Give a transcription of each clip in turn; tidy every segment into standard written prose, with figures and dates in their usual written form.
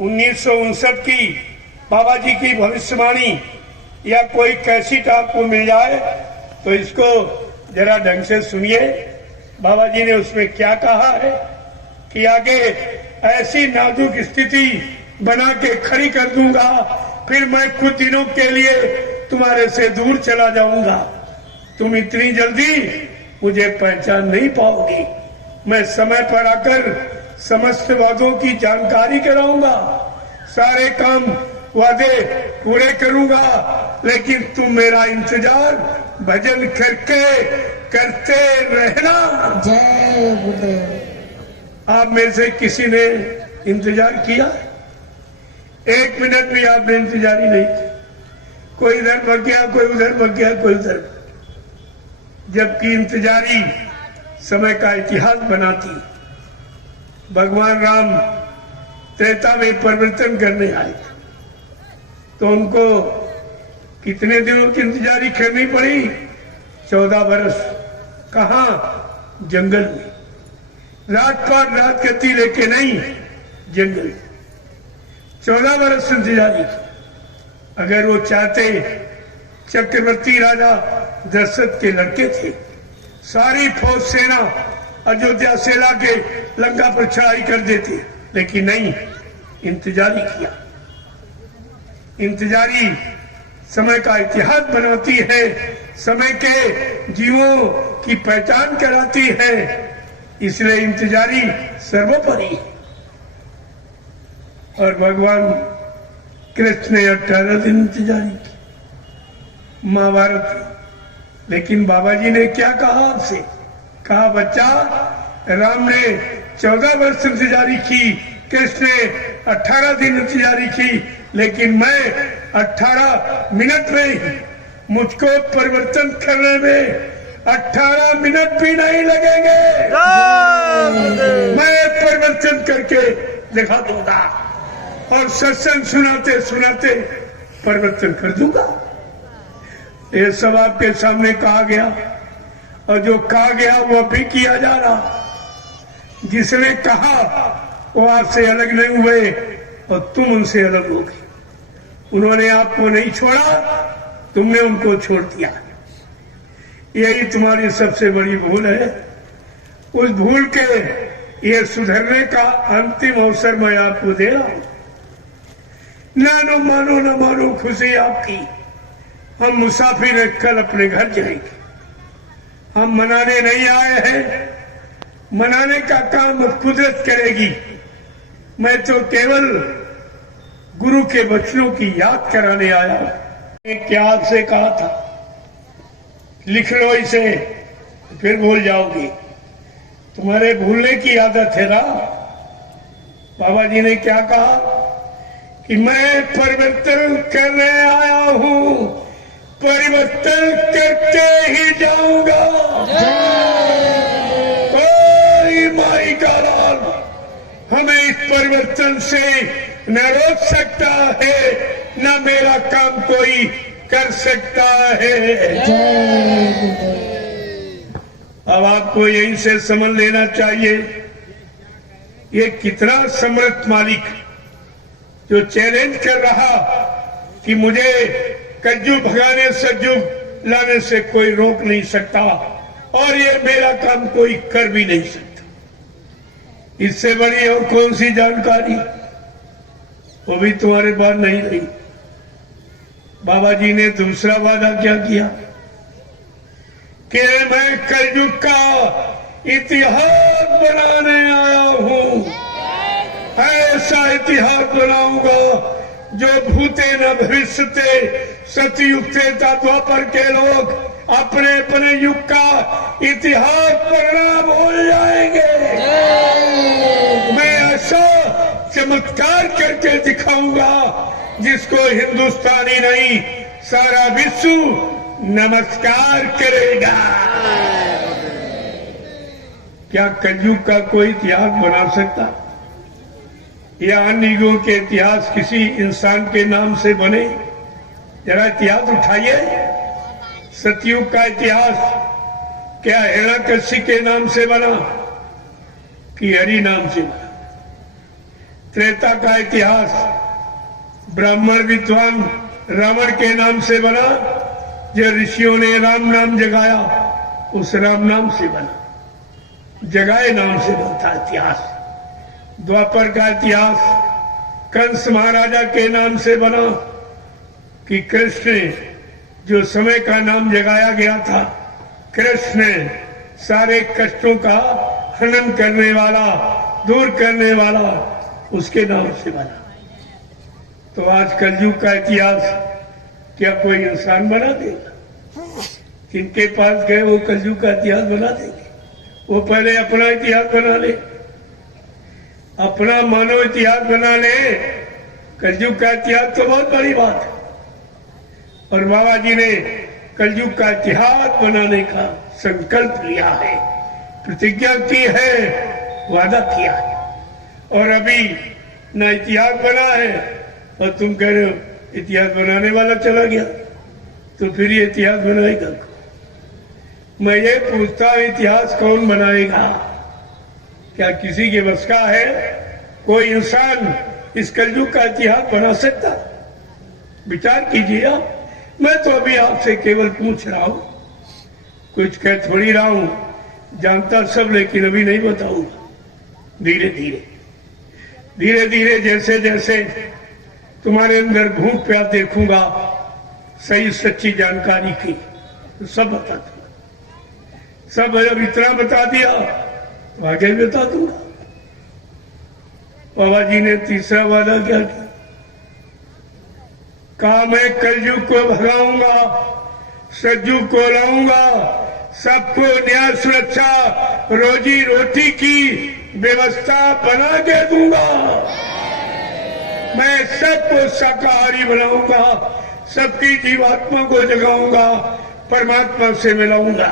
1959 की बाबा जी की भविष्यवाणी या कोई कैसेट आपको मिल जाए तो इसको जरा ढंग से सुनिए। बाबा जी ने उसमें क्या कहा है कि आगे ऐसी नाजुक स्थिति बना के खड़ी कर दूंगा, फिर मैं कुछ दिनों के लिए तुम्हारे से दूर चला जाऊंगा। तुम इतनी जल्दी मुझे पहचान नहीं पाओगी। मैं समय पर आकर समस्त वादों की जानकारी कराऊंगा, सारे काम वादे पूरे करूंगा, लेकिन तुम मेरा इंतजार भजन करके करते रहना। जय गुरुदेव। आप में से किसी ने इंतजार किया? एक मिनट भी आपने इंतजार ही नहीं किया। कोई इधर भाग गया, कोई उधर भाग गया, कोई उधर, जबकि इंतजारी समय का इतिहास बनाती। भगवान राम त्रेता में परिवर्तन करने आए तो उनको कितने दिनों की इंतजारी करनी पड़ी? 14 वर्ष। कहा? जंगल में। रात पार रात गति लेके नहीं, जंगल। 14 वर्ष इंतजारी की। अगर वो चाहते, चक्रवर्ती राजा दशरथ के लड़के थे, सारी फौज सेना अयोध्या से लाके लंका पर चढ़ाई कर देते, लेकिन नहीं, इंतजारी किया। इंतजारी समय का इतिहास बनाती है, समय के जीवों की पहचान कराती है, इसलिए इंतजारी सर्वोपरि। और भगवान कृष्ण ने 18 दिन इंतजारी की, महाभारत। लेकिन बाबा जी ने क्या कहा आपसे? कहा, बच्चा, राम ने 14 वर्ष इंतजारी की, कृष्ण ने 18 दिन इंतजारी की, लेकिन मैं 18 मिनट में ही, मुझको परिवर्तन करने में 18 मिनट भी नहीं लगेंगे। मैं परिवर्तन करके दिखा दूंगा और सत्संग सुनाते सुनाते परिवर्तन कर दूंगा। ये सब आपके सामने कहा गया, और जो कहा गया वो भी किया जा रहा। जिसने कहा वो आपसे अलग नहीं हुए और तुम उनसे अलग हो गए। उन्होंने आपको नहीं छोड़ा, तुमने उनको छोड़ दिया। यही तुम्हारी सबसे बड़ी भूल है। उस भूल के ये सुधरने का अंतिम अवसर मैं आपको दे रहा हूं। न मानो न मानो, खुशी आपकी। हम मुसाफिर कल अपने घर जाएंगे। हम मनाने नहीं आए हैं, मनाने का काम कुदरत करेगी। मैं तो केवल गुरु के वचनों की याद कराने आया। क्या आपसे कहा था? लिख लो इसे, फिर भूल जाओगी। तुम्हारे भूलने की आदत है ना। बाबा जी ने क्या कहा कि मैं परिवर्तन करने आया हूं, परिवर्तन करके ही जाऊंगा। कोई माई का लाल हमें इस परिवर्तन से न रोक सकता है, न मेरा काम कोई कर सकता है। अब आपको यहीं से समझ लेना चाहिए, ये कितना समर्थ मालिक जो चैलेंज कर रहा कि मुझे कलयुग भगाने सतयुग लाने से कोई रोक नहीं सकता, और ये मेरा काम कोई कर भी नहीं सकता। इससे बड़ी और कौन सी जानकारी? वो भी तुम्हारे पास नहीं रही। बाबा जी ने दूसरा वादा क्या किया कि मैं कलयुग का इतिहास बनाने आया हूं। ऐसा इतिहास बनाऊंगा जो भूते न भविष्यते, सतयुग से द्वापर के लोग अपने अपने युग का इतिहास पढ़ना भूल जाएंगे। मैं ऐसा चमत्कार करके दिखाऊंगा जिसको हिंदुस्तानी नहीं, सारा विश्व नमस्कार करेगा। क्या कलयुग का कोई इतिहास बना सकता? या अन्य युगों के इतिहास किसी इंसान के नाम से बने? जरा इतिहास उठाइए। सतयुग का इतिहास क्या हिरण्यकश्यप के नाम से बना कि हरि नाम से बना? त्रेता का इतिहास ब्राह्मण विद्वान रावण के नाम से बना, जो ऋषियों ने राम नाम जगाया उस राम नाम से बना, जगाए नाम से बनता इतिहास। द्वापर का इतिहास कंस महाराजा के नाम से बना कि कृष्ण जो समय का नाम जगाया गया था, कृष्ण सारे कष्टों का हनन करने वाला, दूर करने वाला, उसके नाम से बना। तो आज कलयुग का इतिहास क्या कोई इंसान बना देगा? जिनके पास गए वो कलयुग का इतिहास बना देंगे? वो पहले अपना इतिहास बना ले, अपना मानव इतिहास बना ले। कलयुग का इतिहास तो बहुत बड़ी बात है, और बाबा जी ने कलयुग का इतिहास बनाने का संकल्प लिया है, प्रतिज्ञा की है, वादा किया है। और अभी ना इतिहास बना है और तुम कह रहे हो इतिहास बनाने वाला चला गया, तो फिर ये इतिहास बनाएगा? मैं ये पूछता हूं, इतिहास कौन बनाएगा? क्या किसी के बस का है? कोई इंसान इस कलयुग का इतिहास बना सकता? विचार कीजिए आप। मैं तो अभी आपसे केवल पूछ रहा हूं, कुछ कह थोड़ी रहा हूं, जानता सब लेकिन अभी नहीं बताऊंगा। धीरे धीरे धीरे धीरे जैसे जैसे तुम्हारे अंदर भूख प्यास देखूंगा सही सच्ची जानकारी की, तो सब बता दूंगा। सब जब इतना बता दिया तो आगे बता दूंगा। बाबा जी ने तीसरा वादा क्या किया? कहा मैं कलयुग को भगाऊंगा, सतयुग को लाऊंगा, सबको न्याय सुरक्षा रोजी रोटी की व्यवस्था बना के दूंगा। मैं सबको शाकाहारी बनाऊंगा, सबकी जीवात्मा को जगाऊंगा, परमात्मा से मिलाऊंगा।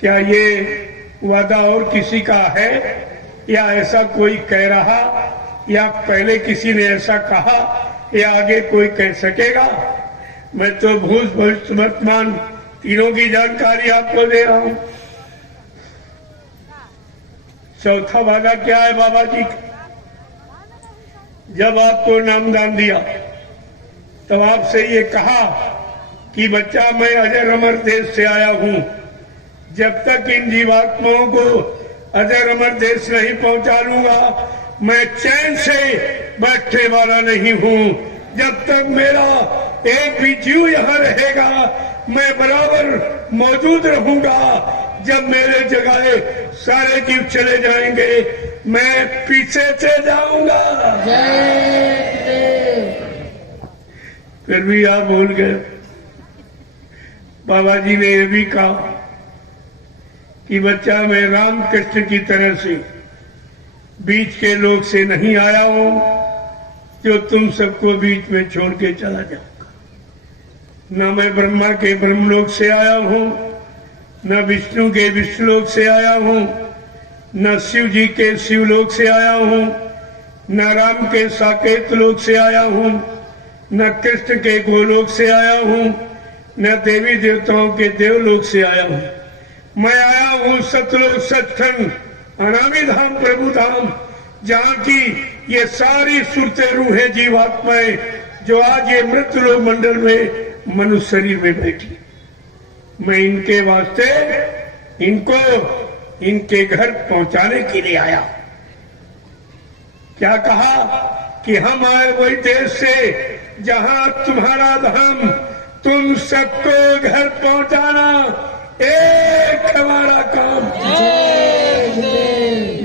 क्या ये वादा और किसी का है, या ऐसा कोई कह रहा, या पहले किसी ने ऐसा कहा, या आगे कोई कह सकेगा? मैं तो भूत भविष्य वर्तमान तीनों की जानकारी आपको दे रहा हूं। चौथा वादा क्या है बाबा जी का? जब आपको नामदान दिया तब आपसे ये कहा कि बच्चा मैं अजर अमर देश से आया हूं, जब तक इन जीवात्माओं को अजर अमर देश नहीं पहुंचा लूंगा मैं चैन से बैठने वाला नहीं हूं। जब तक मेरा एक भी जीव यहां रहेगा मैं बराबर मौजूद रहूंगा। जब मेरे जगह सारे जीव चले जाएंगे मैं पीछे से जाऊंगा। फिर भी आप भूल गए। बाबा जी ने यह भी कहा कि बच्चा मैं राम कृष्ण की तरह से बीच के लोग से नहीं आया हूं जो तुम सबको बीच में छोड़ के चला जाऊंगा। न मैं ब्रह्मा के ब्रह्मलोक से आया हूं, न विष्णु के विष्णुलोक से आया हूं, न शिव जी के शिवलोक से आया हूं, न राम के साकेत लोक से आया हूं, न कृष्ण के गोलोक से आया हूं, न देवी देवताओं के देवलोक से आया हूं। मैं आया हूं सतलोक सचखंड अनामी धाम प्रभु धाम, जहां की ये सारी सुरते रूहें जीवात्माएं जो आज ये मृतलोक मंडल में मनुष्य शरीर में बैठी, मैं इनके वास्ते इनको इनके घर पहुंचाने के लिए आया। क्या कहा कि हम आए वही देश से जहां तुम्हारा धाम, तुम सबको घर पहुंचाना एक हमारा काम।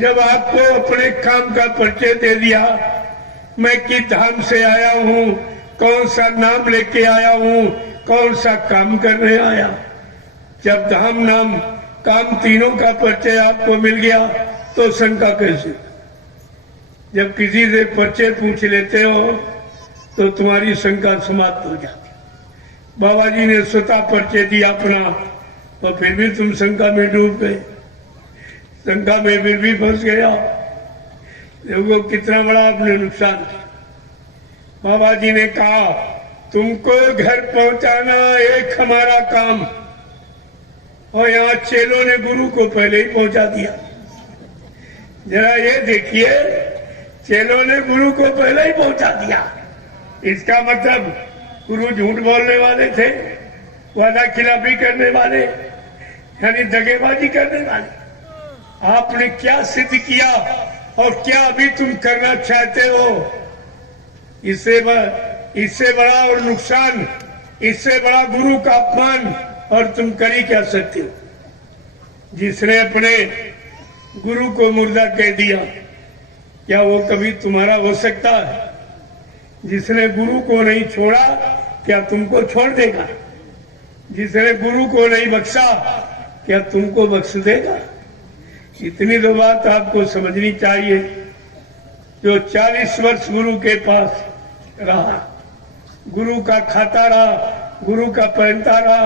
जब आपको अपने काम का परिचय दे दिया, मैं किस धाम से आया हूं, कौन सा नाम लेके आया हूं, कौन सा काम करने आया, जब धाम नाम काम तीनों का परिचय आपको मिल गया तो शंका कैसे? जब किसी से परिचय पूछ लेते हो तो तुम्हारी शंका समाप्त हो जाती। बाबा जी ने स्वतः परिचय दिया अपना, और फिर भी तुम शंका में डूब गए, शंका में फिर भी फंस गया। देखो कितना बड़ा आपने नुकसान किया। बाबा जी ने कहा तुमको घर पहुंचाना एक हमारा काम, और यहाँ चेलों ने गुरु को पहले ही पहुंचा दिया। जरा ये देखिए, चेलों ने गुरु को पहले ही पहुंचा दिया। इसका मतलब गुरु झूठ बोलने वाले थे, वादा खिलाफी करने वाले, यानी दगेबाजी करने वाले। आपने क्या सिद्ध किया और क्या अभी तुम करना चाहते हो? इससे बड़ा और नुकसान, इससे बड़ा गुरु का अपमान और तुम कर ही क्या सकते हो? जिसने अपने गुरु को मुर्दा कह दिया, क्या वो कभी तुम्हारा हो सकता है? जिसने गुरु को नहीं छोड़ा, क्या तुमको छोड़ देगा? जिसने गुरु को नहीं बख्शा, क्या तुमको बख्श देगा? इतनी तो बात आपको समझनी चाहिए। जो 40 वर्ष गुरु के पास रहा, गुरु का खाता रहा, गुरु का पहनता रहा,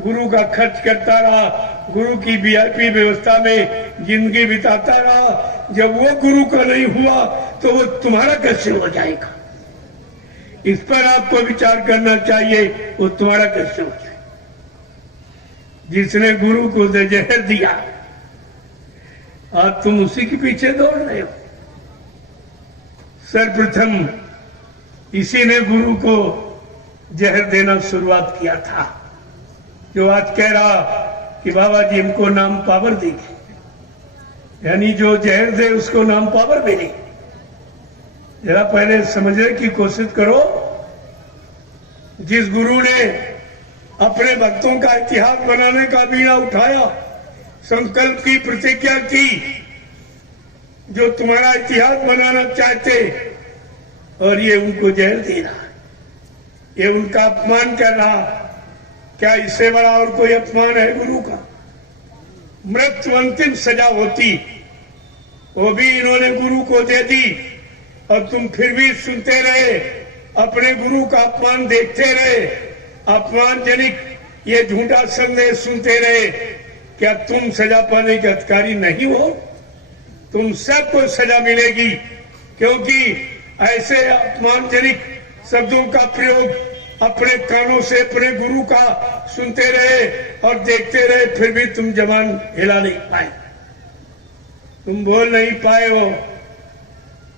गुरु का खर्च करता रहा, गुरु की वीआईपी व्यवस्था में जिंदगी बिताता रहा, जब वो गुरु का नहीं हुआ तो वो तुम्हारा कैसे हो जाएगा? इस पर आपको विचार करना चाहिए, वो तुम्हारा कैसे हो जाएगा? जिसने गुरु को जहर दिया, आज तुम उसी के पीछे दौड़ रहे हो। सर्वप्रथम इसी ने गुरु को जहर देना शुरुआत किया था, जो आज कह रहा कि बाबा जी हमको नाम पावर देंगे, यानी जो जहर दे उसको नाम पावर मिले। जरा पहले समझने की कोशिश करो। जिस गुरु ने अपने भक्तों का इतिहास बनाने का बीड़ा उठाया, संकल्प की प्रतिज्ञा की, जो तुम्हारा इतिहास बनाना चाहते, और ये उनको जहर दे रहा, ये उनका अपमान कर रहा। क्या इससे बड़ा और कोई अपमान है गुरु का? मृत्यु अंतिम सजा होती, वो भी इन्होंने गुरु को दे दी, और तुम फिर भी सुनते रहे, अपने गुरु का अपमान देखते रहे, अपमानजनक ये झूठा संदेश सुनते रहे। क्या तुम सजा पाने के अधिकारी नहीं हो? तुम सबको सजा मिलेगी, क्योंकि ऐसे अपमानजनक शब्दों का प्रयोग अपने कानों से अपने गुरु का सुनते रहे और देखते रहे, फिर भी तुम जबान हिला नहीं पाए, तुम बोल नहीं पाए हो।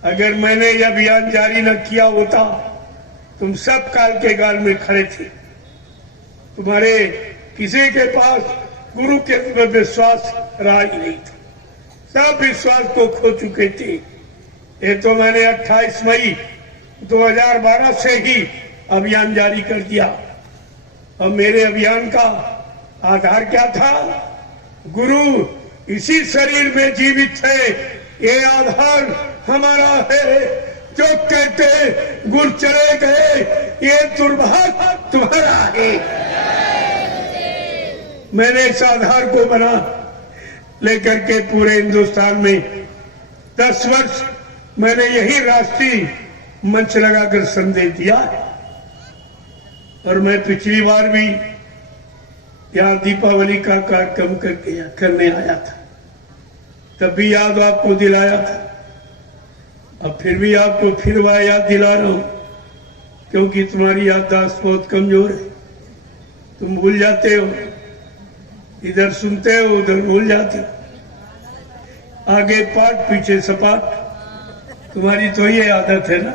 अगर मैंने यह अभियान जारी न किया होता, तुम सब काल के गाल में खड़े थे। तुम्हारे किसी के पास गुरु के ऊपर विश्वास रहा ही नहीं था, सब विश्वास को खो चुके थे। ये तो मैंने 28 मई 2012 से ही अभियान जारी कर दिया, और मेरे अभियान का आधार क्या था? गुरु इसी शरीर में जीवित है, ये आधार हमारा है। जो कहते गुरु चले गए, ये दुर्भाग्य तुम्हारा है। मैंने इस आधार को बना लेकर के पूरे हिंदुस्तान में 10 वर्ष मैंने यही राष्ट्रीय मंच लगाकर संदेश दिया है। और मैं पिछली बार भी यहाँ दीपावली का कार्यक्रम करने आया था, तब भी याद आपको दिलाया था। अब फिर भी आपको फिर वह याद दिला रहा हूं, क्योंकि तुम्हारी याददाश्त बहुत कमजोर है। तुम भूल जाते हो, इधर सुनते हो उधर भूल जाते हो, आगे पाठ पीछे सपाट, तुम्हारी तो ये आदत है ना।